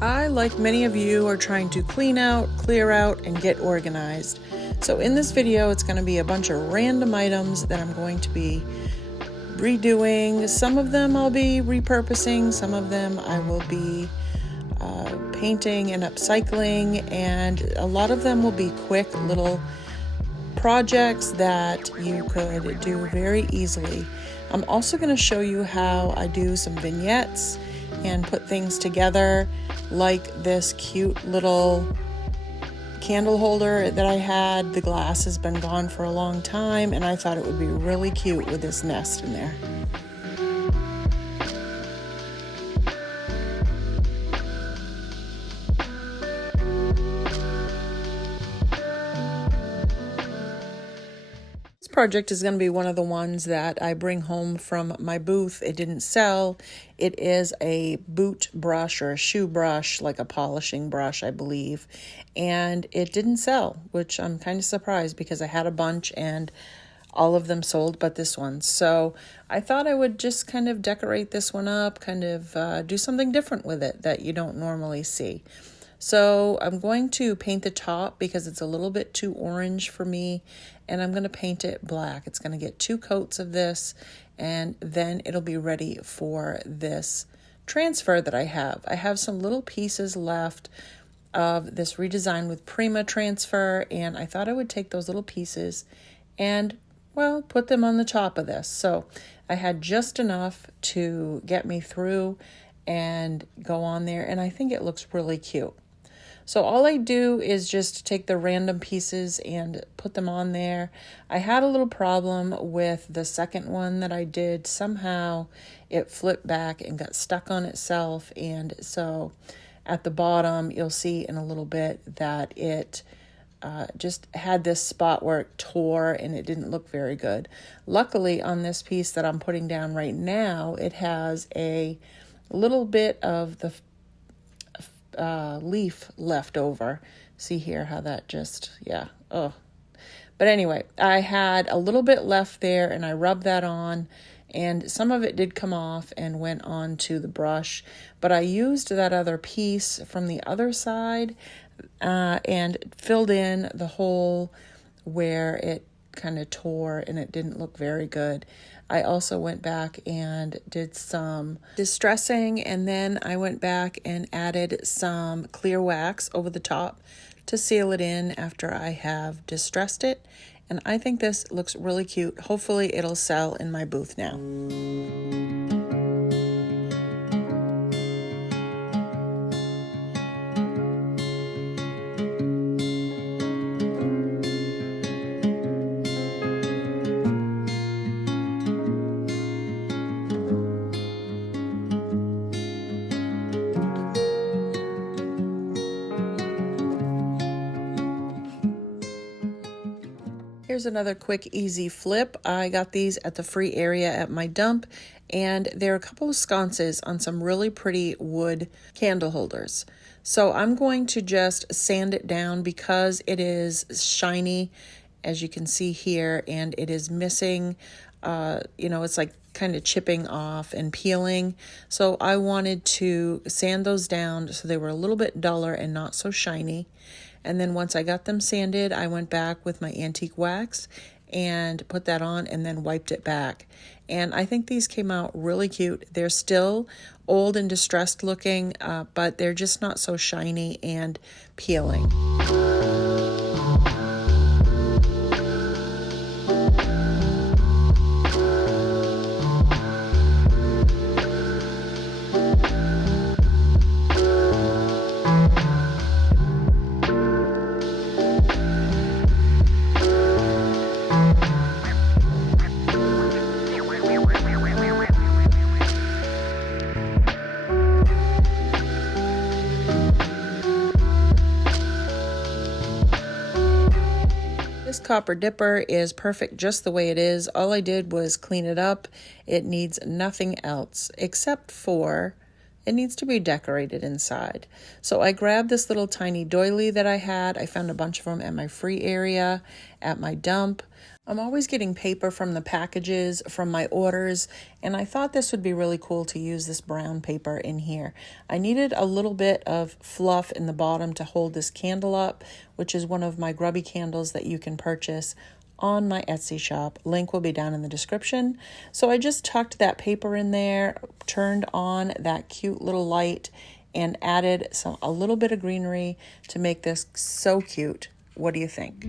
I, like many of you, are trying to clean out, clear out, and get organized. So in this video, it's going to be a bunch of random items that I'm going to be redoing. Some of them I'll be repurposing, some of them I will be painting and upcycling, and a lot of them will be quick little projects that you could do very easily. I'm also going to show you how I do some vignettes and put things together, like this cute little candle holder that I had. The glass has been gone for a long time, and I thought it would be really cute with this nest in there. Project is going to be one of the ones that I bring home from my booth. It didn't sell. It is a boot brush or a shoe brush, like a polishing brush, I believe, and it didn't sell, which I'm kind of surprised because I had a bunch and all of them sold but this one. So I thought I would just kind of decorate this one up, kind of do something different with it that you don't normally see. So I'm going to paint the top because it's a little bit too orange for me, and I'm going to paint it black. It's going to get 2 coats of this, and then it'll be ready for this transfer that I have. I have some little pieces left of this redesign with Prima transfer, and I thought I would take those little pieces and, well, put them on the top of this. So I had just enough to get me through and go on there, and I think it looks really cute. So all I do is just take the random pieces and put them on there. I had a little problem with the second one that I did. Somehow it flipped back and got stuck on itself, and so at the bottom you'll see in a little bit that it just had this spot where it tore and it didn't look very good. Luckily on this piece that I'm putting down right now, it has a little bit of the leaf left over. See here how that just, yeah, oh. But anyway, I had a little bit left there and I rubbed that on, and some of it did come off and went on to the brush, but I used that other piece from the other side and filled in the hole where it kind of tore and it didn't look very good. I also went back and did some distressing, and then I went back and added some clear wax over the top to seal it in after I have distressed it. And I think this looks really cute. Hopefully it'll sell in my booth now. Here's another quick, easy flip. I got these at the free area at my dump, and they're a couple of sconces on some really pretty wood candle holders. So I'm going to just sand it down because it is shiny, as you can see here, and it is missing, it's like kind of chipping off and peeling. So I wanted to sand those down so they were a little bit duller and not so shiny. And then once I got them sanded, I went back with my antique wax and put that on and then wiped it back. And I think these came out really cute. They're still old and distressed looking, but they're just not so shiny and peeling. This copper dipper is perfect just the way it is. All I did was clean it up. It needs nothing else except for it needs to be decorated inside. So I grabbed this little tiny doily that I had. I found a bunch of them at my free area at my dump. I'm always getting paper from the packages from my orders, and I thought this would be really cool to use this brown paper in here. I needed a little bit of fluff in the bottom to hold this candle up, which is one of my grubby candles that you can purchase on my Etsy shop. Link will be down in the description. So I just tucked that paper in there, turned on that cute little light, and added a little bit of greenery to make this so cute. What do you think?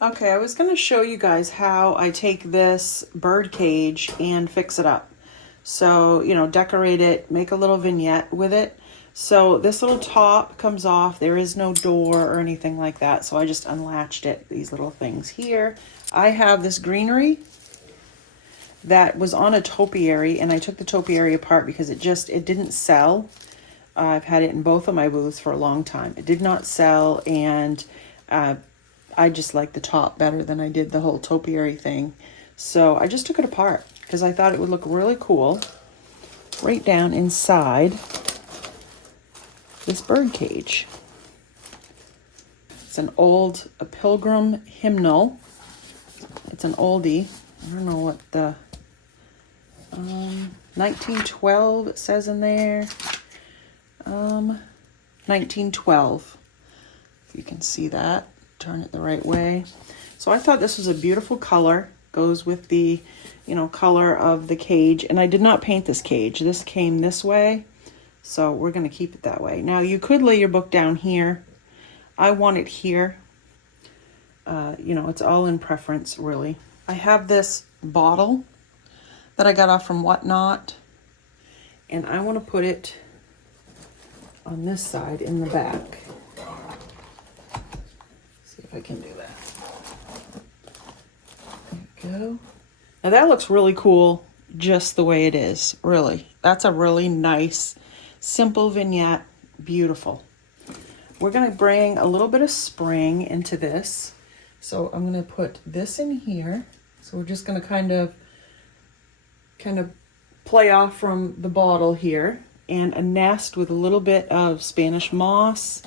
Okay, I was going to show you guys how I take this bird cage and fix it up. So, decorate it, make a little vignette with it. So this little top comes off. There is no door or anything like that. So I just unlatched it, these little things here. I have this greenery that was on a topiary, and I took the topiary apart because it didn't sell. I've had it in both of my booths for a long time. It did not sell, and I just like the top better than I did the whole topiary thing. So I just took it apart because I thought it would look really cool right down inside this bird cage. It's a pilgrim hymnal. It's an oldie. I don't know what the 1912 it says in there. 1912. If you can see that. Turn it the right way. So I thought this was a beautiful color. Goes with the, color of the cage. And I did not paint this cage. This came this way. So we're going to keep it that way. Now you could lay your book down here. I want it here. It's all in preference, really. I have this bottle that I got off from Whatnot. And I want to put it on this side in the back. I can do that. There we go. Now that looks really cool just the way it is, really. That's a really nice, simple vignette. Beautiful. We're going to bring a little bit of spring into this. So I'm going to put this in here. So we're just going to kind of play off from the bottle here. And a nest with a little bit of Spanish moss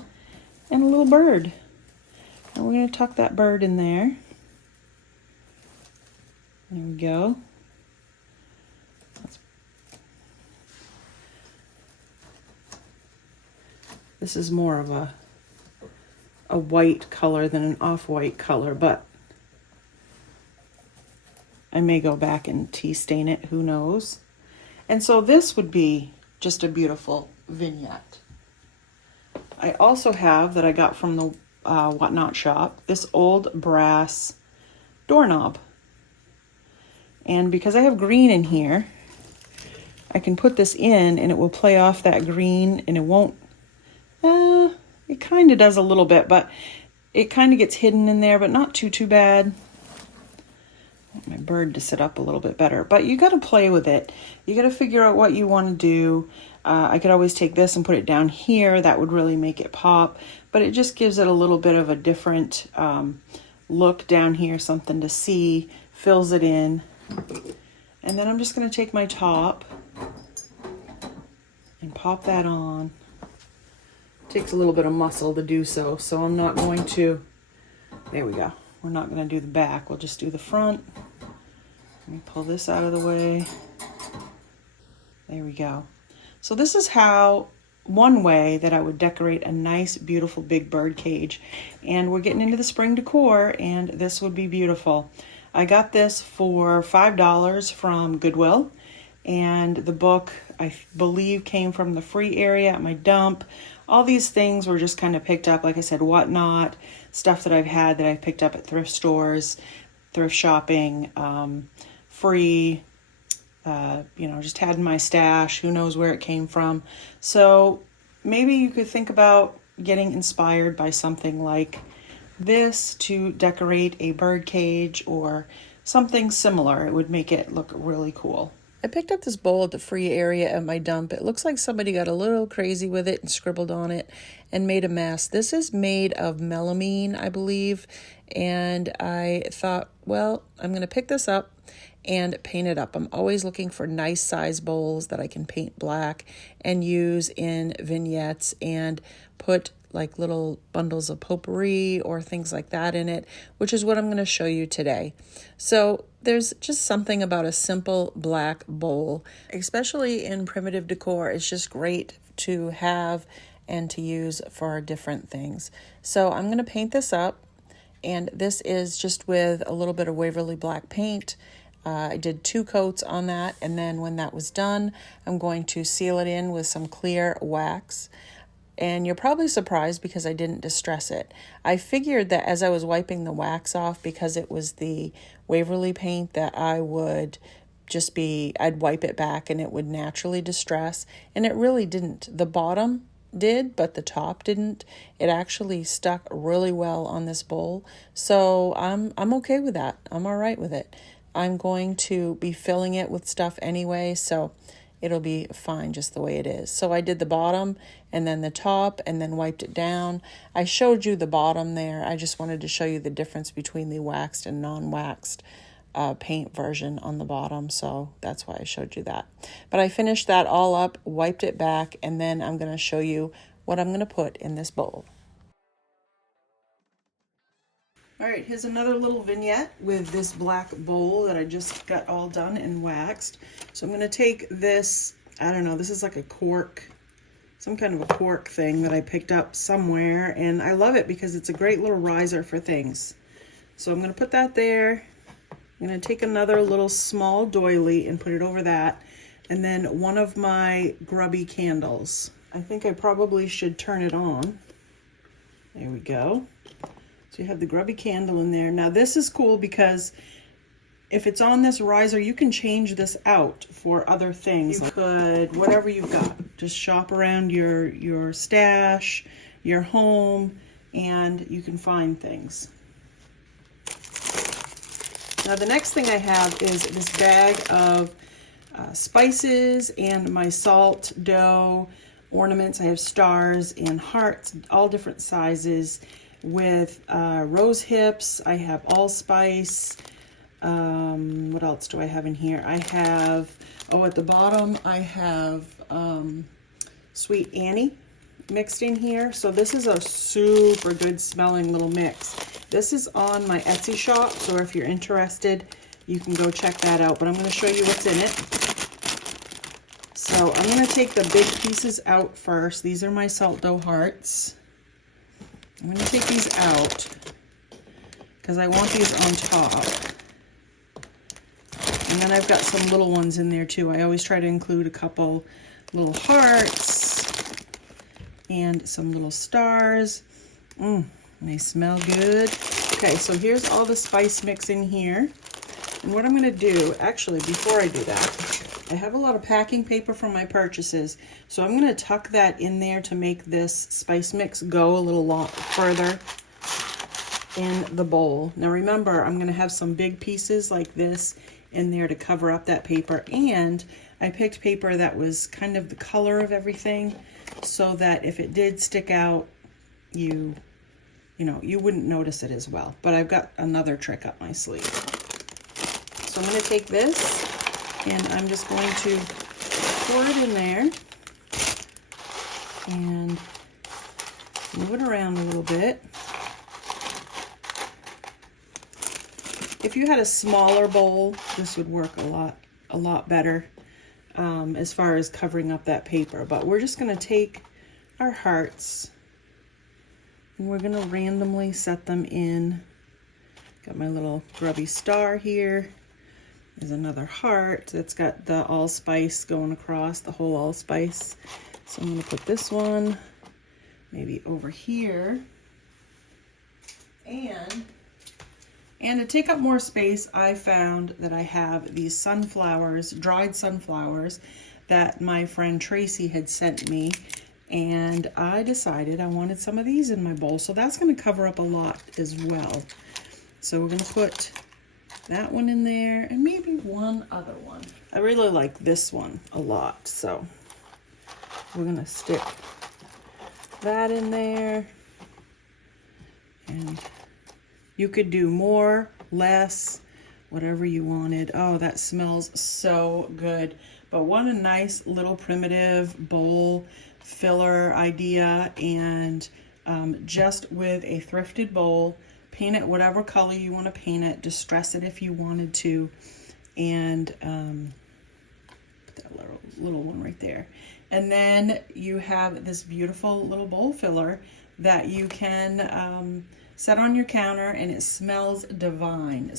and a little bird. And we're going to tuck that bird in there. There we go. This is more of a white color than an off-white color, but I may go back and tea stain it, who knows. And so this would be just a beautiful vignette. I also have, that I got from the Whatnot shop, this old brass doorknob. And because I have green in here, I can put this in and it will play off that green, and it won't, it kind of does a little bit, but it kind of gets hidden in there, but not too bad. I want my bird to sit up a little bit better, but you got to play with it. You got to figure out what you want to do. I could always take this and put it down here. That would really make it pop, but it just gives it a little bit of a different look down here, something to see, fills it in. And then I'm just going to take my top and pop that on. It takes a little bit of muscle to do so, so I'm not going to, there we go. We're not going to do the back, we'll just do the front. Let me pull this out of the way. There we go. So this is one way that I would decorate a nice, beautiful big bird cage. And we're getting into the spring decor, and this would be beautiful. I got this for $5 from Goodwill, and the book, I believe, came from the free area at my dump. All these things were just kind of picked up, like I said, Whatnot, stuff that I've had that I've picked up at thrift stores, thrift shopping, free, just had in my stash. Who knows where it came from. So maybe you could think about getting inspired by something like this to decorate a bird cage or something similar. It would make it look really cool. I picked up this bowl at the free area at my dump. It looks like somebody got a little crazy with it and scribbled on it and made a mess. This is made of melamine, I believe, and I thought, well, I'm going to pick this up and paint it up. I'm always looking for nice size bowls that I can paint black and use in vignettes and put like little bundles of potpourri or things like that in it, which is what I'm going to show you today. So there's just something about a simple black bowl, especially in primitive decor. It's just great to have and to use for different things. So I'm going to paint this up, and this is just with a little bit of Waverly black paint. I did 2 coats on that, and then when that was done, I'm going to seal it in with some clear wax. And you're probably surprised because I didn't distress it. I figured that as I was wiping the wax off, because it was the Waverly paint, that I would I'd wipe it back and it would naturally distress, and it really didn't. The bottom did, but the top didn't. It actually stuck really well on this bowl. So I'm okay with that. I'm all right with it. I'm going to be filling it with stuff anyway, so it'll be fine just the way it is. So I did the bottom and then the top and then wiped it down. I showed you the bottom there. I just wanted to show you the difference between the waxed and non-waxed paint version on the bottom. So that's why I showed you that. But I finished that all up, wiped it back, and then I'm going to show you what I'm going to put in this bowl. All right, here's another little vignette with this black bowl that I just got all done and waxed. So I'm going to take this, I don't know, this is like a cork, some kind of a cork thing that I picked up somewhere, and I love it because it's a great little riser for things. So I'm going to put that there. I'm going to take another little small doily and put it over that, and then one of my grubby candles. I think I probably should turn it on. There we go. So you have the grubby candle in there. Now this is cool because if it's on this riser, you can change this out for other things. You could, whatever you've got, just shop around your stash, your home, and you can find things. Now the next thing I have is this bag of spices and my salt dough ornaments. I have stars and hearts, all different sizes, with rose hips. I have allspice. What else do I have in here? I have, at the bottom I have Sweet Annie mixed in here. So this is a super good smelling little mix. This is on my Etsy shop, so if you're interested, you can go check that out. But I'm going to show you what's in it. So I'm going to take the big pieces out first. These are my salt dough hearts. I'm going to take these out because I want these on top. And then I've got some little ones in there too. I always try to include a couple little hearts and some little stars. They smell good. Okay, so here's all the spice mix in here. And what I'm going to do, actually, before I do that, I have a lot of packing paper from my purchases, so I'm going to tuck that in there to make this spice mix go a little lot further in the bowl. Now remember, I'm going to have some big pieces like this in there to cover up that paper, and I picked paper that was kind of the color of everything so that if it did stick out, you wouldn't notice it as well. But I've got another trick up my sleeve. So I'm going to take this and I'm just going to pour it in there and move it around a little bit. If you had a smaller bowl, this would work a lot better as far as covering up that paper. But we're just going to take our hearts and we're going to randomly set them in. Got my little grubby star here. There's another heart that's got the allspice going across, the whole allspice. So I'm going to put this one maybe over here. And to take up more space, I found that I have these sunflowers, dried sunflowers, that my friend Tracy had sent me. And I decided I wanted some of these in my bowl. So that's going to cover up a lot as well. So we're going to put that one in there, and maybe one other one. I really like this one a lot, so we're gonna stick that in there. And you could do more, less, whatever you wanted. Oh, that smells so good. But what a nice little primitive bowl filler idea. And just with a thrifted bowl, paint it whatever color you want to paint it, distress it if you wanted to, and put that little one right there. And then you have this beautiful little bowl filler that you can set on your counter, and it smells divine.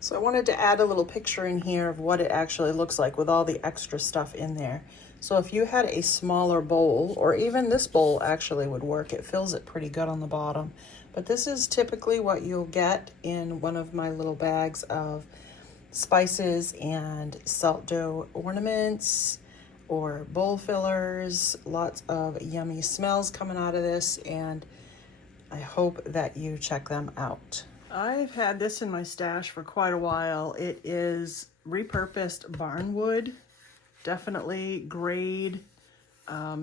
So I wanted to add a little picture in here of what it actually looks like with all the extra stuff in there. So if you had a smaller bowl, or even this bowl actually would work, it fills it pretty good on the bottom. But this is typically what you'll get in one of my little bags of spices and salt dough ornaments or bowl fillers. Lots of yummy smells coming out of this, and I hope that you check them out. I've had this in my stash for quite a while. It is repurposed barnwood, definitely grade.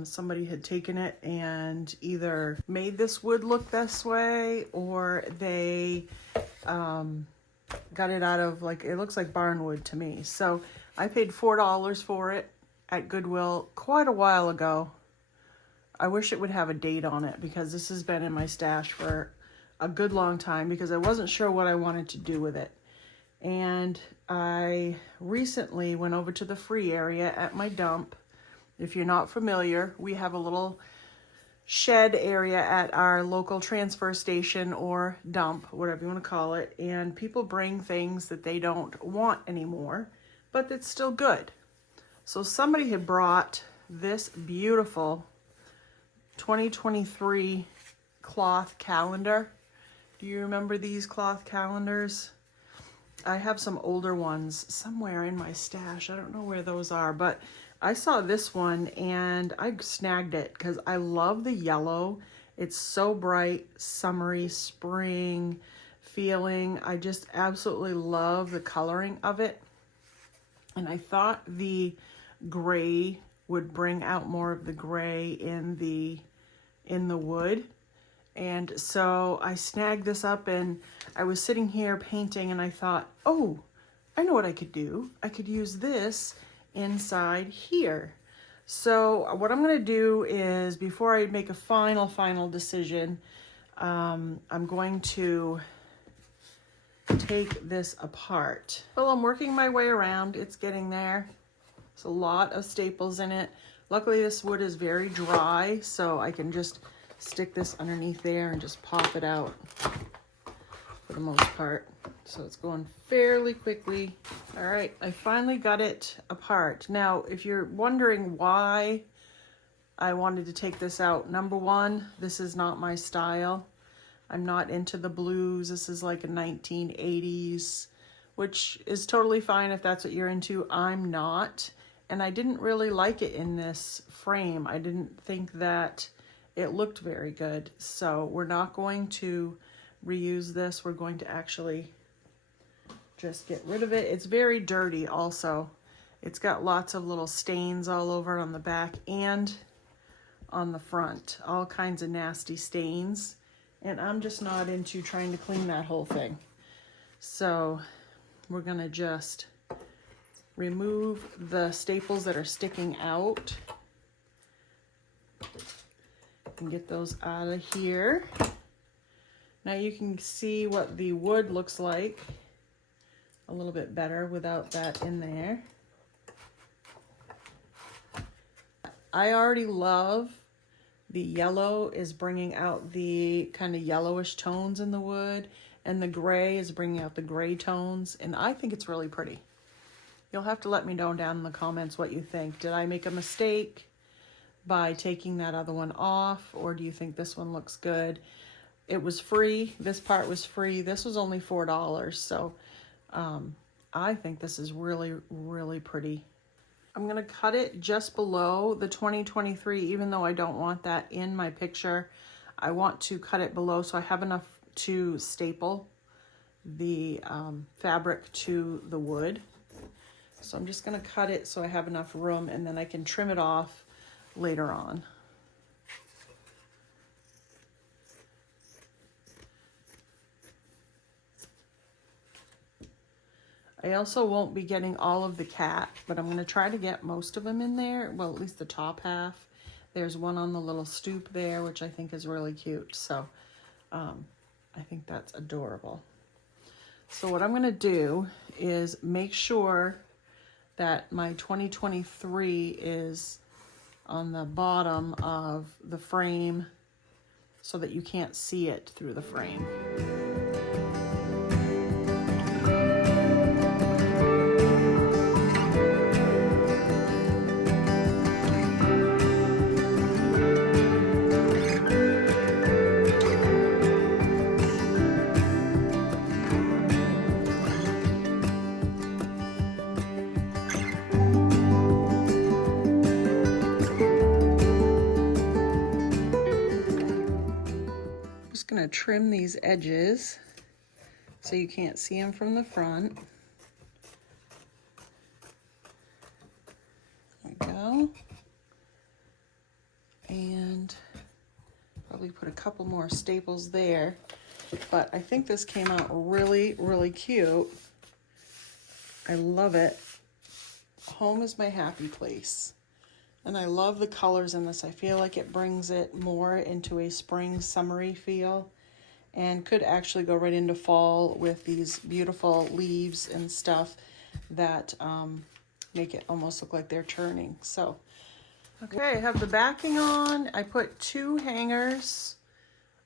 Somebody had taken it and either made this wood look this way, or they got it out of, like, it looks like barnwood to me. So I paid $4 for it at Goodwill quite a while ago. I wish it would have a date on it, because this has been in my stash for a good long time, because I wasn't sure what I wanted to do with it. And I recently went over to the Flea area at my dump. If you're not familiar, we have a little shed area at our local transfer station or dump, whatever you want to call it, and people bring things that they don't want anymore, but it's still good. So somebody had brought this beautiful 2023 cloth calendar. Do you remember these cloth calendars? I have some older ones somewhere in my stash. I don't know where those are, but I saw this one and I snagged it because I love the yellow. It's so bright, summery, spring feeling. I just absolutely love the coloring of it. And I thought the gray would bring out more of the gray in the wood. And so I snagged this up, and I was sitting here painting, and I thought, oh, I know what I could do. I could use this inside here. So what I'm going to do is, before I make a final decision, I'm going to take this apart. Well, I'm working my way around. It's getting there. There's a lot of staples in it. Luckily, this wood is very dry, so I can just stick this underneath there and just pop it out for the most part. So it's going fairly quickly. All right, I finally got it apart. Now, if you're wondering why I wanted to take this out, number one, this is not my style. I'm not into the blues. This is like a 1980s, which is totally fine if that's what you're into. I'm not. And I didn't really like it in this frame. I didn't think that it looked very good. So we're not going to reuse this. We're going to actually just get rid of it. It's very dirty also. It's got lots of little stains all over it on the back and on the front. All kinds of nasty stains. And I'm just not into trying to clean that whole thing. So we're gonna just remove the staples that are sticking out and get those out of here. Now you can see what the wood looks like a little bit better without that in there. I already love the yellow is bringing out the kind of yellowish tones in the wood, and the gray is bringing out the gray tones, and I think it's really pretty. You'll have to let me know down in the comments what you think. Did I make a mistake by taking that other one off, or do you think this one looks good? It was free. This part was free. This was only $4, so I think this is really, really pretty. I'm gonna cut it just below the 2023, even though I don't want that in my picture. I want to cut it below so I have enough to staple the fabric to the wood. So I'm just gonna cut it so I have enough room, and then I can trim it off later on. I also won't be getting all of the cat, but I'm going to try to get most of them in there. Well, at least the top half. There's one on the little stoop there, which I think is really cute. So I think that's adorable. So what I'm going to do is make sure that my 2023 is on the bottom of the frame so that you can't see it through the frame. Going to trim these edges so you can't see them from the front. There we go. And probably put a couple more staples there. But I think this came out really, really cute. I love it. Home is my happy place. And I love the colors in this. I feel like it brings it more into a spring summery feel, and could actually go right into fall with these beautiful leaves and stuff that make it almost look like they're turning. So, okay, I have the backing on. I put 2 hangers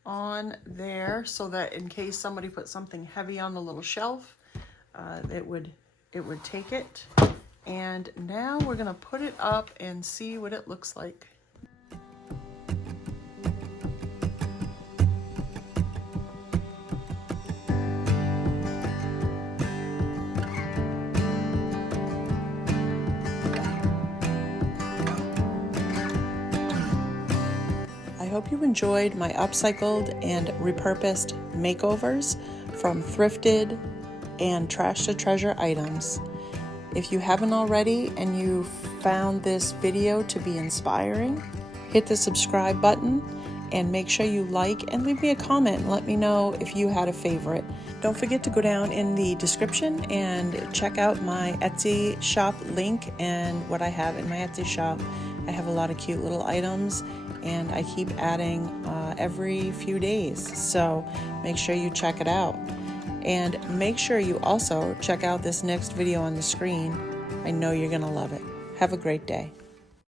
on there so that in case somebody put something heavy on the little shelf, it would take it. And now we're gonna put it up and see what it looks like. I hope you enjoyed my upcycled and repurposed makeovers from Thrifted and Trash to Treasure items. If you haven't already and you found this video to be inspiring, hit the subscribe button and make sure you like and leave me a comment and let me know if you had a favorite. Don't forget to go down in the description and check out my Etsy shop link and what I have in my Etsy shop. I have a lot of cute little items and I keep adding every few days, so make sure you check it out. And make sure you also check out this next video on the screen. I know you're gonna love it. Have a great day.